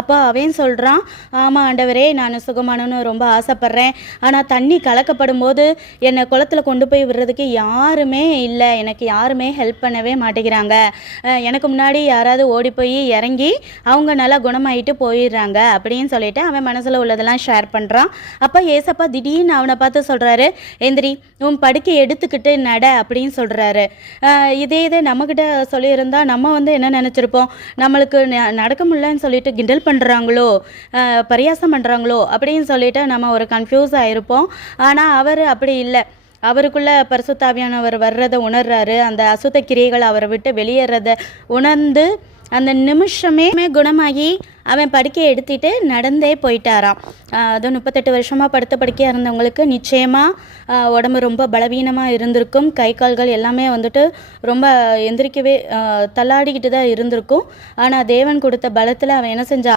அப்போ அவன் சொல்கிறான், ஆமாம் ஆண்டவரே, நான் சுகமானன்னு ரொம்ப ஆசைப்பட்றேன். ஆனால் தண்ணி கலக்கப்படும் போது என்னை குளத்தில் கொண்டு போய் விடுறதுக்கு யாருமே இல்லை, எனக்கு யாருமே ஹெல்ப் பண்ணவே மாட்டேங்கிறாங்க. எனக்கு முன்னாடி யாராவது ஓடி போய் இறங்கி அவங்க நல்லா குணமாயிட்டு போயிடுறாங்க அப்படின்னு சொல்லிட்டு அவன் மனசில் உள்ளதெல்லாம் ஷேர் பண்ணுறான். அப்போ ஏசப்பா திடீர்னு அவனை பார்த்து சொல்கிறாரு, எந்திரி, உன் படுக்கை எடுத்துக்கிட்டு நட அப்படின்னு சொல்கிறாரு. இதே நம்மக்கிட்ட சொல்லியிருந்தா நம்ம என்ன நினச்சிருப்போம், நம்மளுக்கு நடக்க முடியலன்னு சொல்லிட்டு கிண்டல் பண்ணுறாங்களோ, பரியாசம் பண்ணுறாங்களோ அப்படின்னு சொல்லிட்டு நம்ம ஒரு கன்ஃபியூஸ் ஆகிருப்போம். ஆனால் அவர் அப்படி இல்லை. அவருக்குள்ள பரிசுத்தாவியானவர் வர்றதை உணர்றாரு. அந்த அசுத்த கிரியைகள் அவரை விட்டு வெளியேறதை உணர்ந்து அந்த நிமிஷமே குணமாகி அவன் படுக்கையை எடுத்துகிட்டு நடந்தே போயிட்டாராம். அதுவும் 38 வருஷமாக படுத்த படுக்கையாக இருந்தவங்களுக்கு நிச்சயமாக உடம்பு ரொம்ப பலவீனமாக இருந்திருக்கும். கை கால்கள் எல்லாமே ரொம்ப எந்திரிக்கவே தள்ளாடிக்கிட்டு தான் இருந்திருக்கும். ஆனால் தேவன் கொடுத்த பலத்தில் அவன் என்ன செஞ்சான்,